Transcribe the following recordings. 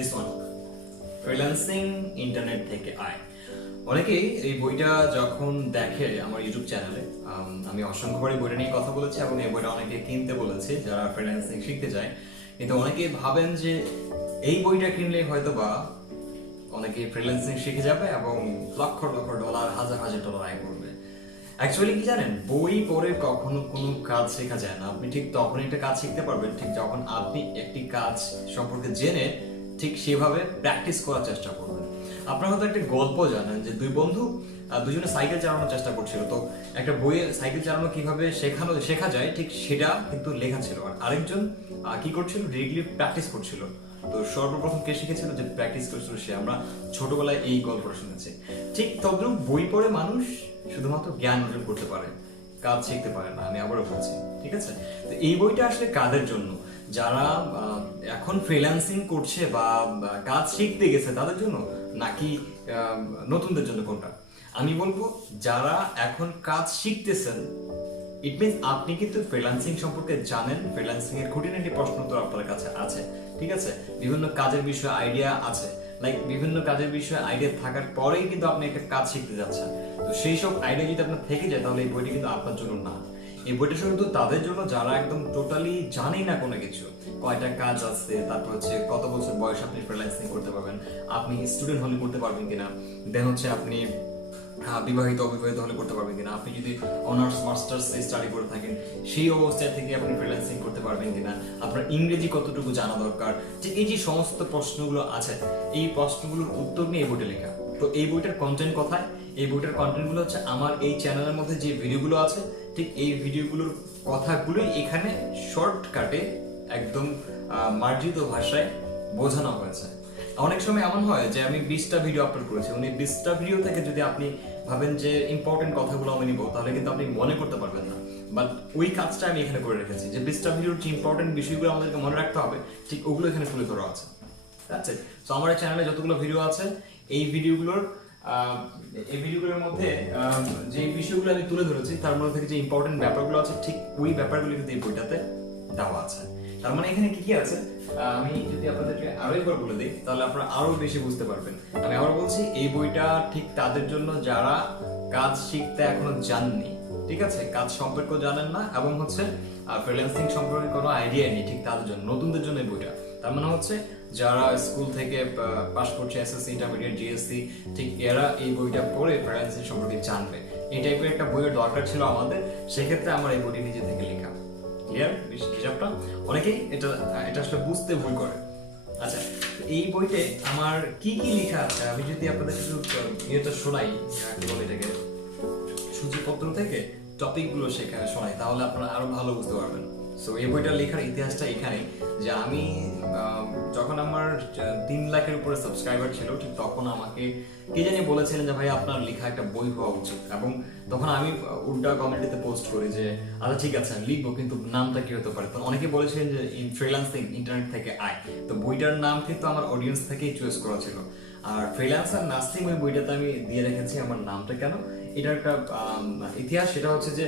This one, freelancing internet থেকে আয়। অনেকেই এই বইটা যখন দেখে আমার ইউটিউব চ্যানেলে, আমি অসংখ্যবার এই বইটা নিয়ে কথা বলেছি এবং এই বইটা অনেকে কিনতে বলেছি যারা ফ্রিল্যান্সিং শিখতে চায়। কিন্তু অনেকেই ভাবেন যে এই বইটা কিনলে হয়তো বা অনেকে ফ্রিল্যান্সিং শিখে যাবে এবং লক্ষ লক্ষ ডলার, হাজার হাজার ডলার আয় করবে। অ্যাকচুয়ালি কি জানেন, বই পড়ে কখনো কোনো কাজ শেখা যায় না। আপনি ঠিক তখন একটা কাজ শিখতে পারবেন ঠিক যখন আপনি একটি কাজ সম্পর্কে জেনে ঠিক সেভাবে প্র্যাকটিস করার চেষ্টা করবেন। আপনারা হয়তো একটা গল্প জানেন যে দুই বন্ধু দুজনে সাইকেল চালানোর চেষ্টা করছিল, তো একটা বইয়ে সাইকেল চালানো কিভাবে শেখা যায় ঠিক সেটা কিন্তু লেখা ছিল, আর আরেকজন কি করছিল, রেগুলার প্র্যাকটিস করছিল। তো সর্বপ্রথম কে শিখেছিল, যে প্র্যাকটিস করছিল সে। আমরা ছোটবেলায় এই গল্পটা শুনেছি। ঠিক তদ্রুপ বই পড়ে মানুষ শুধুমাত্র জ্ঞান অর্জন করতে পারে, কাজ শিখতে পারে না। আমি আবারও বলছি, ঠিক আছে? তো এই বইটা আসলে কাদের জন্য? যারা এখন ফ্রিল্যান্সিং করছে বা কাজ শিখতে গেছে তাদের জন্য, নাকি নতুনদের জন্য? কোনটা? আমি বলবো যারা এখন কাজ শিখতেছেন। ইট মিনস আপনি কিন্তু ফ্রিল্যান্সিং সম্পর্কে জানেন, ফ্রিল্যান্সিং এর খুঁটিনাটি প্রশ্ন তো আপনার কাছে আছে, ঠিক আছে? বিভিন্ন কাজের বিষয়ে আইডিয়া আছে, লাইক বিভিন্ন কাজের বিষয়ে আইডিয়া থাকার পরেই কিন্তু আপনি একটা কাজ শিখতে যাচ্ছেন। তো সেই সব আইডিয়া যদি আপনার থেকে যায় তাহলে এই বইটি কিন্তু আপনার জন্য না। এই বইটা শুধু তাদের জন্য যারা একদম টোটালি জানেই না কোনো কিছু, কয়টা কাজ আছে, তারপর হচ্ছে কত বছর বয়স আপনি ফ্রিল্যান্সিং করতে পারবেন, আপনি স্টুডেন্ট হলে করতে পারবেন কিনা, দেন হচ্ছে আপনি বিবাহিত অবিবাহিত হলে করতে পারবেন কিনা, আপনি যদি অনার্স মাস্টার্স স্টাডি করে থাকেন সেই অবস্থায় থেকে আপনি ফ্রিল্যান্সিং করতে পারবেন কিনা, আপনার ইংরেজি কতটুকু জানা দরকার, ঠিক এই যে সমস্ত প্রশ্নগুলো আছে, এই প্রশ্নগুলোর উত্তর নিয়ে এই বইটা লেখা। তো এই বইটার কন্টেন্ট কোথায়? এই বইটার কন্টেন্টগুলো হচ্ছে আমার এই চ্যানেলের মধ্যে যে ভিডিওগুলো আছে, ঠিক এই ভিডিওগুলোর কথাগুলোই এখানে শর্টকাটে একদম মার্জিত ভাষায় বোঝানো হয়েছে। অনেক সময় এমন হয় যে আমি 20টা ভিডিও আপলোড করেছি, উনি 20টা ভিডিও থেকে যদি আপনি ভাবেন যে ইম্পর্টেন্ট কথাগুলো আমি নিব, তাহলে কিন্তু আপনি মনে করতে পারবেন না। বাট ওই কাজটা আমি এখানে করে রেখেছি, যে 20টা ভিডিওর যে ইম্পর্টেন্ট বিষয়গুলো আমাদেরকে মনে রাখতে হবে, ঠিক ওগুলো এখানে তুলে ধরা আছে। আচ্ছা, তো আমার চ্যানেলে যতগুলো ভিডিও আছে, এই ভিডিওগুলোর মধ্যে যে বিষয়গুলো আমি তুলে ধরেছি তার মধ্যে থেকে যে ইম্পর্টেন্ট ব্যাপারগুলো আছে, ঠিক ওই ব্যাপারগুলো কিন্তু এই বইটাতে দেওয়া আছে। তার মানে এখানে কি কি আছে আমি যদি আপনাদেরকে আরো একবার বলে দিই তাহলে আপনারা আরো বেশি বুঝতে পারবেন। আমি আবার বলছি, এই বইটা ঠিক তাদের জন্য যারা কাজ শিখতে এখনো জাননি, ঠিক আছে, কাজ সম্পর্কে জানেন না এবং হচ্ছে ফ্রিল্যান্সিং সম্পর্কে কোনো আইডিয়া নেই, ঠিক তাদের জন্য, নতুনদের জন্য এই বইটা। তার মানে হচ্ছে যারা স্কুল থেকে পাস করছে, এসএসসি, ইন্টারমিডিয়েট, জিএসসি, ঠিক এরা এই বইটা পড়ে ফ্রিল্যান্সিং সম্পর্কে জানবে। এই টাইপের একটা বইয়ের দরকার ছিল আমাদের, সেক্ষেত্রে আমার এই বইটি নিজে থেকে লেখা। ক্লিয়ার হিসাবটা? অনেকেই এটা আসলে বুঝতে ভুল করে। আচ্ছা, এই বইতে আমার কি কি লেখা আছে আমি যদি আপনাদের কিছু ইয়েটা শোনাই, কি বলে এটাকে, সূচিপত্র থেকে টপিকগুলো শোনাই, তাহলে আপনারা আরো ভালো বুঝতে পারবেন। সো এই বইটার লেখার ইতিহাসটা এখানে, যে আমি যখন আমার 3 লাখের উপরে সাবস্ক্রাইবার ছিল, ঠিক তখন আমাকে কে জানি বলেছিলেন যে ভাই আপনার লেখা একটা বই হওয়া উচিত। এবং তখন আমি উল্টা কমেন্টিতে পোস্ট করি যে আচ্ছা ঠিক আছে আমি লিখবো, কিন্তু নামটা কি হতে পারে? তো অনেকে বলেছিলেন যে ফ্রিল্যান্সিং ইন্টারনেট থেকে আয়। তো বইটার নাম কিন্তু আমার অডিয়েন্স থেকেই চয়েস করা ছিল। আর ফ্রিল্যান্সার নাসিম ওই বইটাতে আমি দিয়ে রেখেছি আমার নামটা কেন। এটার একটা ইতিহাস, সেটা হচ্ছে যে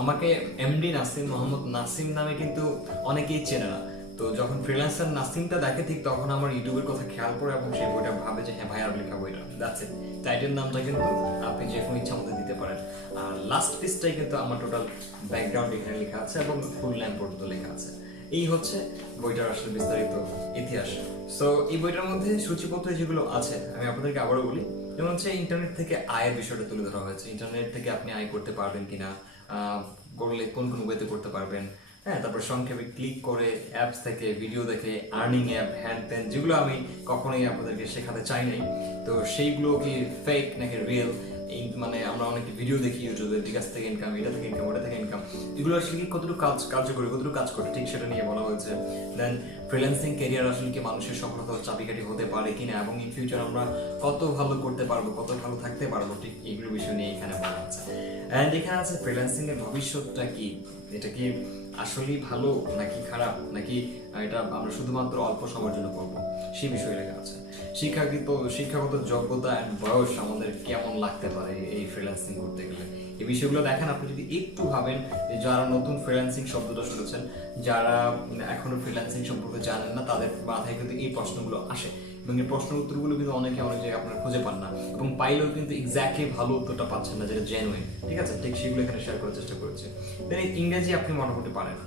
আমাকে এমডি নাসিম, মোহাম্মদ নাসিম নামে কিন্তু অনেকেই চেনে না। তো যখন ফ্রিল্যান্সার নাসিমটা দেখে, ঠিক তখন আমার ইউটিউবের কথা খেয়াল করে এবং সেই বইটা ভাবে যে হ্যাঁ ভাই আর লেখা বইটা, দ্যাটস ইট। টাইটেল নামটা কিন্তু আপনি যে কোনো ইচ্ছা মতো দিতে পারেন। আর লাস্ট পেজটাই কিন্তু আমার টোটাল ব্যাকগ্রাউন্ড এখানে লেখা আছে এবং ফুল নেম পর্যন্ত লেখা আছে। এই হচ্ছে বইটার আসলে বিস্তারিত ইতিহাস। সো এই বইটার মধ্যে সূচিপত্রে যেগুলো আছে আমি আপনাদেরকে আবারও বলি, যেমন হচ্ছে ইন্টারনেট থেকে আয়ের বিষয়টা তুলে ধরা হয়েছে। ইন্টারনেট থেকে আপনি আয় করতে পারবেন কিনা, করলে কোন কোন ওয়েতে করতে পারবেন, হ্যাঁ, তারপর সংক্ষেপে ক্লিক করে অ্যাপস থেকে ভিডিও দেখে আর্নিং অ্যাপ, হ্যান্ড ত্যান, যেগুলো আমি কখনোই আপনাদেরকে শেখাতে চাই নাই। তো সেইগুলো কি ফেক নাকি রিয়েল, মানে আমরা অনেকে ভিডিও দেখি ইউটিউবে, বিকাশ থেকে ইনকাম, এটা থেকে ইনকাম, ওটা থেকে ইনকাম, এগুলো আসলে কি কতটুকু কার্যকরী, কতটুকু কাজ করে, ঠিক সেটা নিয়ে বলা হয়েছে। দেন ফ্রিল্যান্সিং ক্যারিয়ার আসলে কি মানুষের সফলতার চাবিকাঠি হতে পারে কিনা, এবং ইন ফিউচার আমরা কত ভালো করতে পারবো, কত ভালো থাকতে পারবো, ঠিক এইগুলো বিষয় নিয়ে এখানে বলা হচ্ছে। অ্যান্ড এখানে আছে ফ্রিল্যান্সিং এর ভবিষ্যৎটা কি, এটা কি আসলেই ভালো নাকি খারাপ, নাকি এটা আমরা শুধুমাত্র অল্প সময়ের জন্য করবো, সেই বিষয়ে লেখা আছে। শিক্ষাগত যোগ্যতা এন্ড বয়স আমাদের কেমন লাগতে পারে এই ফ্রিল্যান্সিং করতে গেলে, এই বিষয়গুলো দেখেন। আপনি যদি একটু ভাবেন, যারা নতুন ফ্রিল্যান্সিং শব্দটা শুনেছেন, যারা এখনো ফ্রিল্যান্সিং সম্পর্কে জানেন না, তাদের মাথায় কিন্তু এই প্রশ্নগুলো আসে, এবং এই প্রশ্নের উত্তরগুলো কিন্তু অনেকে অনেক জায়গায় আপনারা খুঁজে পান না, এবং পাইলেও কিন্তু এক্স্যাক্টলি ভালো উত্তরটা পাচ্ছেন না, যেটা জেনুইন। ঠিক আছে, ঠিক সেগুলো এখানে শেয়ার করার চেষ্টা করেছি। দেন ইংরেজি আপনি মোটামুটি পারেন,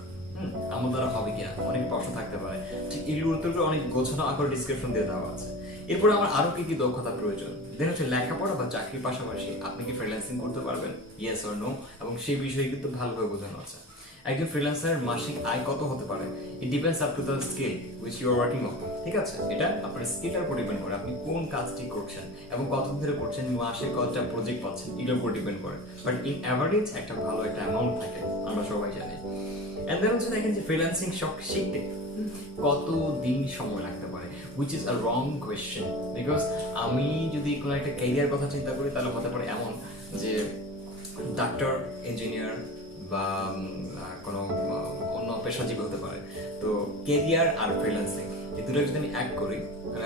আমার দ্বারা হবে কিনা অনেক প্রশ্ন থাকতে পারে, ঠিক এগুলোর উত্তরগুলো অনেক গোছানো আকার ডিসক্রিপশন দিয়ে দেওয়া আছে। এরপরে আমার আরো কি কি দক্ষতার প্রয়োজন, দেন হচ্ছে লেখাপড়া বা চাকরির পাশাপাশি আপনি কি ফ্রিল্যান্সিং করতে পারবেন, ইয়েস অর নো, এবং সেই বিষয়ে কিন্তু ভালোভাবে বোঝানো আছে। একজন ফ্রিল্যান্সারের মাসিক আয় কত হতে পারে, it depends up to the skill which you are working on. ঠিক আছে, এটা আপনার স্কিলটার উপর ডিপেন্ড করে, আপনি কোন কাজটি করছেন এবং কতদিন ধরে করছেন, মাসে কতটা প্রজেক্ট পাচ্ছেন, এটার উপর ডিপেন্ড করে। বাট ইন অ্যাভারেজ একটা ভালো একটা অ্যামাউন্ট থাকে, আমরা সবাই জানি। এন্ড দেন হচ্ছে দেখেন যে ফ্রিল্যান্সিং শিখতে কত দিন সময় লাগতে পারে, which is a wrong question, because আমি যদি কোনো একটা ক্যারিয়ার কথা চিন্তা করি, তাহলে হতে পারে এমন যে ডাক্তার, ইঞ্জিনিয়ার বা কোনো অন্য পেশাজীবী হতে পারে। তো ক্যারিয়ার আর ফ্রিল্যান্সিং এই দুটো যদি আমি এক করি,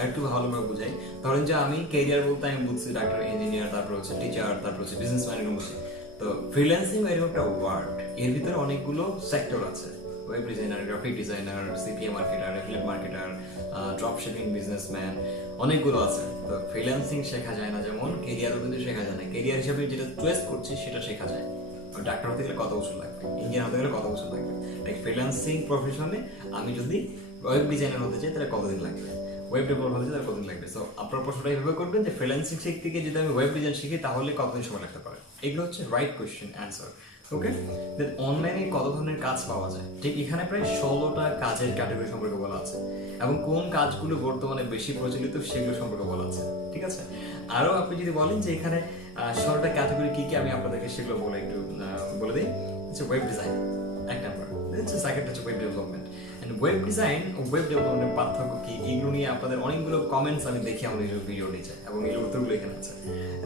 একটু ভালোভাবে বুঝাই, ধরেন যে আমি ক্যারিয়ার বলতে আমি বুঝছি ডাক্তার, ইঞ্জিনিয়ার, তারপর হচ্ছে টিচার, তারপর হচ্ছে বিজনেসম্যান, এরকম বুঝছি। তো ফ্রিল্যান্সিং এরকম একটা ওয়ার্ড, এর ভিতরে অনেকগুলো সেক্টর আছে, web designer, graphic designer, CPA marketer, affiliate marketer, drop shipping businessman, অনেকগুলো আছে। তো ফ্রিল্যান্সিং শেখা যায় না, যেমন ক্যারিয়ারও কিন্তু শেখা যায় না। ক্যারিয়ার হিসেবে যেটা চয়েস করছি সেটা শেখা যায়। ডাক্তার হতে গেলে কত বছর লাগবে, ইঞ্জিনিয়ার হতে গেলে কত বছর লাগবে, লাইক ফ্রিল্যান্সিং প্রফেশনে আমি যদি ওয়েব ডিজাইনার হতে চাই তাহলে কতদিন লাগবে, ওয়েব ডেভেলপার হতে চাই তাহলে কতদিন লাগবে। সো আপনার প্রশ্নটা এইভাবে করবেন যে ফ্রিল্যান্সিং শিখতে গিয়ে যদি আমি ওয়েব ডিজাইন শিখি তাহলে কতদিন সময় লাগতে পারে। এগুলো হচ্ছে রাইট কোয়েশ্চেন অ্যান্সার। ওকে, দেন অনলাইনে কত ধরনের কাজ পাওয়া যায়, ঠিক এখানে প্রায় 16টা কাজের ক্যাটাগরি সম্পর্কে বলা আছে, এবং কোন কাজগুলো বর্তমানে বেশি প্রচলিত সেগুলো সম্পর্কে বলা আছে। ঠিক আছে, আরো আপনি যদি বলেন যে এখানে 16টা ক্যাটাগরি কি কি, আমি আপনাদেরকে সেগুলো বলে একটু বলে দিই। হচ্ছে ওয়েব ডিজাইন এক নাম্বার, সেকেন্ড হচ্ছে web development. And web design ও ওয়েব ডেভেলপমেন্টের পার্থক্য কি, এগুলো নিয়ে আপনাদের অনেকগুলো কমেন্টস আমি দেখি আমাদের ভিডিও নিচে, এবং এর উত্তরগুলো এখানে আছে।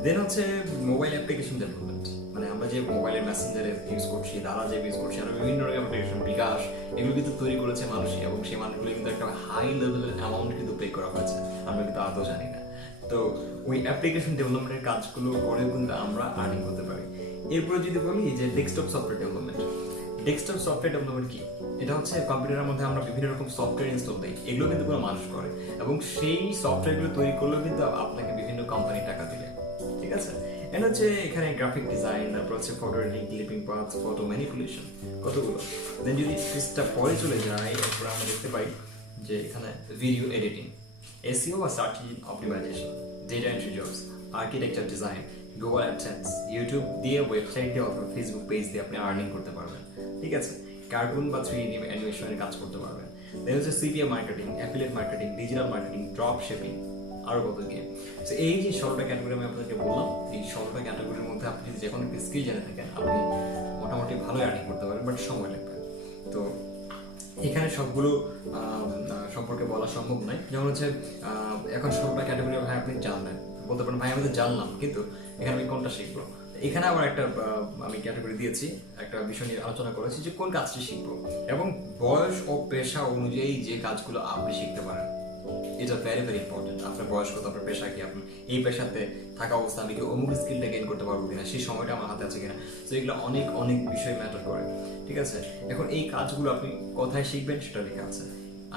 দেন হচ্ছে মোবাইল অ্যাপ্লিকেশন ডেভেলপমেন্ট, মানে আমরা যে মোবাইলের মেসেঞ্জারে ইউজ করছি, দ্বারা যে ইউজ করছি, আমরা বিভিন্ন রকম অ্যাপ্লিকেশন, বিকাশ, এগুলো কিন্তু তৈরি করেছে মানুষই, এবং সেই মানুষগুলো কিন্তু একটা হাই লেভেলের অ্যামাউন্ট কিন্তু পে করা হয়েছে, আমরা কিন্তু আদৌ জানি না। তো ওই অ্যাপ্লিকেশন ডেভেলপমেন্টের কাজগুলো করেও কিন্তু আমরা আর্নিং করতে পারি। এরপরে যদি বলি যে desktop software development, desktop software development কি, এটা হচ্ছে কম্পিউটারের মধ্যে আমরা বিভিন্ন রকম সফটওয়্যার ইনস্টল দিই, এগুলো কিন্তু কোনো মানুষ করে, এবং সেই সফটওয়্যারগুলো তৈরি করলেও কিন্তু আপনাকে বিভিন্ন কোম্পানি টাকা দিলে। ঠিক আছে, এটা হচ্ছে এখানে গ্রাফিক ডিজাইন, তারপর হচ্ছে photo editing, clipping path, photo manipulation, কতগুলো। দেন যদি পেজটা পরে চলে যায়, এরপর আমরা দেখতে পাই যে এখানে ভিডিও এডিটিং, এসইও বা search engine optimization, data entry jobs, architecture design, Google AdSense, YouTube দিয়ে, ওয়েবসাইট দিয়ে অথবা ফেসবুক পেজ দিয়ে আপনি আর্নিং করতে পারবেন। ঠিক আছে, কার্টুন বা 3D অ্যানিমেশনের কাজ করতে পারবেন। দেন হচ্ছে CPA marketing, affiliate marketing, digital marketing, drop shipping, আরো কত কি। তো এই যে 16টা ক্যাটাগরি আমি আপনাদেরকে বললাম, এই 16টা ক্যাটাগরির মধ্যে আপনি যদি যে কোনো একটা স্কিল জেনে থাকেন, আপনি মোটামুটি ভালো আর্নিং করতে পারবেন, বাট সময় লাগবে। তো এখানে সবগুলো সম্পর্কে বলা সম্ভব নয়। যেমন হচ্ছে এখন 16টা ক্যাটাগরি ভাই আপনি জানলেন, বলতে পারেন ভাই আমি তো জানলাম, কিন্তু এখানে আমি কোনটা শিখবো। এখানে আবার একটা আমি ক্যাটাগরি দিয়েছি, একটা বিষয় নিয়ে আলোচনা করেছি যে কোন কাজটি শিখবো, এবং বয়স ও পেশা অনুযায়ী যে কাজগুলো আপনি শিখতে পারেন, এটা ভেরি ভেরি ইম্পর্টেন্ট। আপনার বয়স কত, আপনার পেশা কি, আপনি এই পেশাতে থাকা অবস্থা আমি কি অমুক স্কিলটা গেইন করতে পারবো কিনা, সেই সময়টা আমার হাতে আছে কিনা। তো এগুলো অনেক অনেক বিষয় ম্যাটার করে। ঠিক আছে, এখন এই কাজগুলো আপনি কোথায় শিখবেন সেটা লেখা আছে।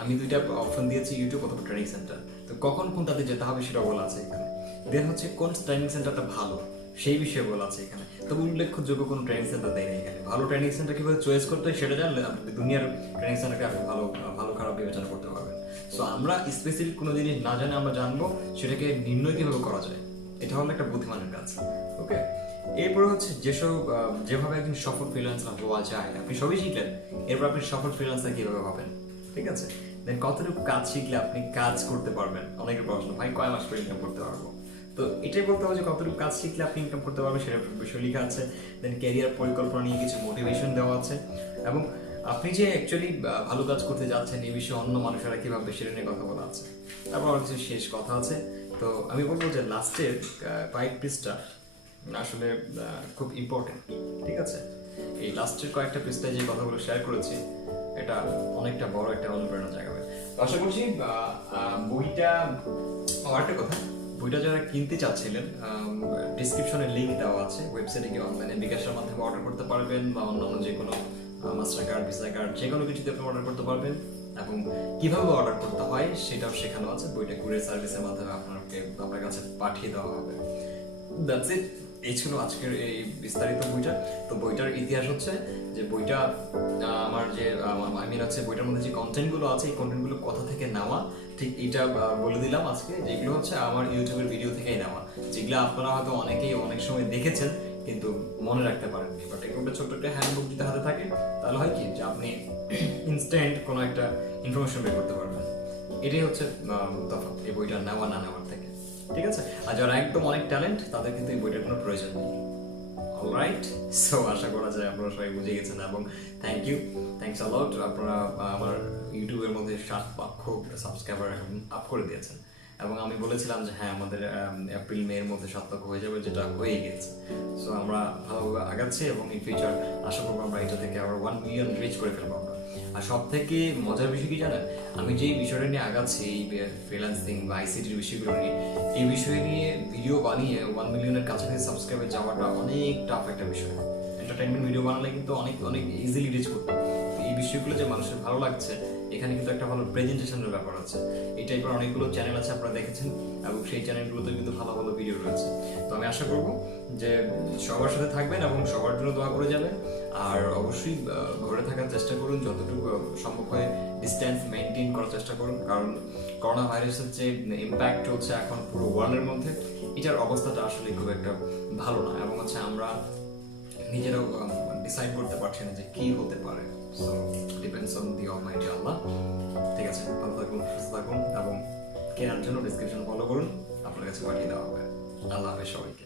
আমি দুইটা অপশন দিয়েছি, ইউটিউব অথবা ট্রেনিং সেন্টার। তো কখন কোনটাতে যেতে হবে সেটা বলা আছে এখানে। দেন হচ্ছে কোন ট্রেনিং সেন্টারটা ভালো সেই বিষয়ে বলা আছে এখানে। তবে উল্লেখযোগ্য কোনো ট্রেনিং সেন্টার দেয় না এখানে। ভালো ট্রেনিং সেন্টার কিভাবে চয়েস করতে হয় সেটা জানলে আপনি দুনিয়ার ট্রেনিং সেন্টারকে আপনি ভালো খারাপ বিবেচনা করতে পারবেন। সো আমরা স্পেসিফিক কোনো জিনিস না জানে আমরা জানবো সেটাকে নির্ণয় কিভাবে করা যায়, এটা হলো একটা বুদ্ধিমানের কাজ। ওকে, এরপর হচ্ছে যেভাবে একজন সফল ফ্রিল্যান্সার হওয়া যায়, আপনি সবই শিখলেন, এরপর আপনি সফল ফ্রিল্যান্সার কিভাবে হবেন। ঠিক আছে, দেন কতটুকু কাজ শিখলে আপনি কাজ করতে পারবেন। অনেকের প্রশ্ন, ভাই কয় মাস পর ইনকাম করতে পারবো। তো এটাই বলতে হবে যে কতটুকু কাজ শিখলে আপনি ইনকাম করতে পারবেন সেটা বিষয় লেখা আছে। দেন ক্যারিয়ার পরিকল্পনা নিয়ে কিছু মোটিভেশন দেওয়া আছে, এবং আপনি যে অ্যাকচুয়ালি ভালো কাজ করতে যাচ্ছেন এই বিষয়ে অন্য মানুষেরা কিভাবে সেটা নিয়ে কথা বলা আছে। তারপর কিছু শেষ কথা আছে। তো আমি বলবো যে লাস্টের কয়েক পৃষ্ঠা আসলে খুব ইম্পর্টেন্ট। ঠিক আছে, এই লাস্টের কয়েকটা পৃষ্ঠায় যে কথাগুলো শেয়ার করেছি এটা অনেকটা বড় একটা অনুপ্রেরণা জাগাবে। তো আশা করছি বইটা, একটা কথা, বইটা যারা কিনতে চাচ্ছিলেন ডিসক্রিপশনে লিংক দেওয়া আছে, ওয়েবসাইটে গিয়ে অনলাইনে বিকাশের মাধ্যমে অর্ডার করতে পারবেন বা অন্যান্য যে কোনো মাস্টার কার্ড, ভিসা কার্ড, যে কোনো কিছুতে আপনি অর্ডার করতে পারবেন এবং কিভাবে অর্ডার করতে হয় সেটাও শেখানো আছে। বইটা কুরিয়ার সার্ভিসের মাধ্যমে আপনার কাছে পাঠিয়ে দেওয়া হবে। That's it. এই ছিল আজকের এই বিস্তারিত বইটা। তো বইটার ইতিহাস হচ্ছে যে বইটা আমার যে হচ্ছে বইটার মধ্যে যে কন্টেন্টগুলো আছে এই কন্টেন্টগুলো কোথা থেকে নেওয়া ঠিক এটা বলে দিলাম আজকে। যেগুলো হচ্ছে আমার ইউটিউবের ভিডিও থেকেই নেওয়া, যেগুলো আপনারা হয়তো অনেকেই অনেক সময় দেখেছেন কিন্তু মনে রাখতে পারেননি। বাট এরকম একটা ছোট্ট একটা হ্যান্ডবুক যদি হাতে থাকে তাহলে হয় কি যে আপনি ইনস্ট্যান্ট কোনো একটা ইনফরমেশন বের করতে পারবেন। এটাই হচ্ছে তফাৎ এই বইটা নেওয়া না নেওয়ার থেকে, ঠিক আছে? আর যারা একদম অনেক ট্যালেন্ট তাদের কিন্তু এই বইটার কোনো প্রয়োজন নেই। অলরাইট, সো আশা করা যায় আপনারা সবাই বুঝে গেছেন এবং থ্যাংকস আ লট। আপনারা আমার ইউটিউবের মধ্যে 7 লক্ষ সাবস্ক্রাইবার আপ করে দিয়েছেন এবং আমি বলেছিলাম যে হ্যাঁ আমাদের এপ্রিল মে এর মধ্যে 7 লক্ষ হয়ে যাবে, যেটা হয়ে গেছে। সো আমরা ভালোভাবে আগাচ্ছি এবং ইন ফিউচার আশা করবো আমরা এটা থেকে আবার 1 মিলিয়ন রিচ করে ফেলবো আমরা। আর সব থেকে মজার বিষয় কি জানেন, আমি যেই বিষয়টা নিয়ে আগাচ্ছি এই ফ্রিল্যান্সিং বা আইসিটির বিষয়গুলো নিয়ে, এই বিষয় নিয়ে ভিডিও বানিয়ে 1 মিলিয়নের কাছাকাছি সাবস্ক্রাইবার যাওয়াটা অনেক টাফ একটা বিষয়। এন্টারটেইনমেন্ট ভিডিও বানালে কিন্তু অনেক অনেক ইজিলি রিচ করতে। এই বিষয়গুলো যে মানুষের ভালো লাগছে এখানে কিন্তু একটা ভালো প্রেজেন্টেশনের ব্যাপার আছে। এই টাইপের অনেকগুলো চ্যানেল আছে আপনারা দেখেছেন এবং সেই চ্যানেলগুলোতে কিন্তু ভালো ভালো ভিডিও রয়েছে। তো আমি আশা করব যে সবার সাথে থাকবেন এবং সবার জন্য দোয়া করে যাবেন। আর অবশ্যই ঘরে থাকার চেষ্টা করুন, যতটুকু সম্ভব হয় ডিস্টেন্স মেনটেন করার চেষ্টা করুন, কারণ করোনা ভাইরাসের যে ইম্প্যাক্ট হচ্ছে এখন পুরো ওয়ার্ল্ডের মধ্যে, এটার অবস্থাটা আসলে খুব একটা ভালো না এবং হচ্ছে আমরা নিজেরাও ডিসাইড করতে পারছি না যে কি হতে পারে। So depends on the almighty Allah. ঠিক আছে, ভালো থাকুন, সুস্থ থাকুন এবং কেনার জন্য ডেসক্রিপশন ফলো করুন, আপনার কাছে পাঠিয়ে দেওয়া হবে। আল্লাহ হাফেজ সবাইকে।